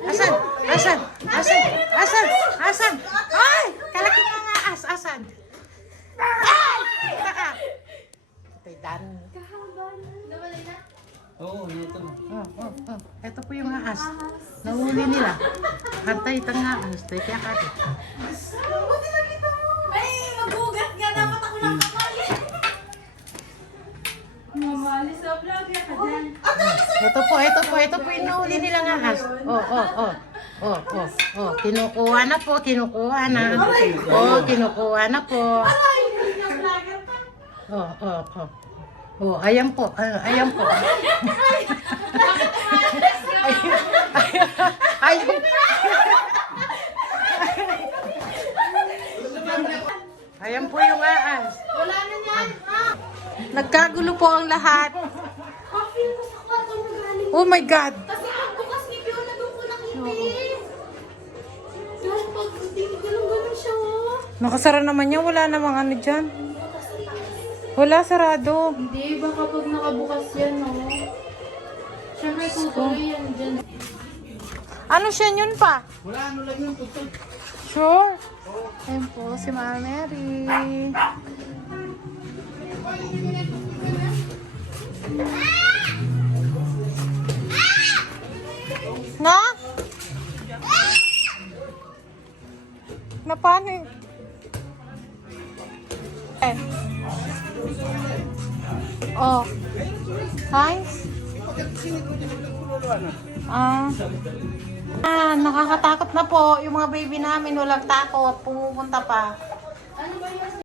Asan? Asan? Asan? Asan? Asan? Ay! Kalaki nga nga as. Asan? Ay! Taka! Patay dan. Nawalay na? Oo, ito na. Ito po yung aas. Nahuli nila. Hantay itang aas. Tayo kaya kati. Buti nakita mo! Ay, magugat nga. Dapat ako lang kamali. Mamali sa vlog. Yan ka dyan. Ito po yung nahuli nilang ahas. Kinukuha na po, kinukuha na. Kinukuha na po. Ay, hindi na vlogger pa. Ayan po, ayan po. Ayan po yung ahas. Wala na yan. Nagkagulo po ang lahat. Feel ko sa kwarto na galing. Oh my God. Kasi pagbukas ni Fiona doon ko nakita. Dahil pag ganun siya. Nakasara naman yan, wala namang ano dyan. Wala, sarado. Hindi, baka pag nakabukas yan, no? Siyempre, tutuloy yan dyan. Ano siya yun pa? Wala, ano lang yun, tutol. Sure. Ayan po si Mama Mary. Na? Na paano eh? Oh. Thanks. Nakakatakot na po. Yung mga baby namin walang takot. Pumupunta pa. Ano ba yun?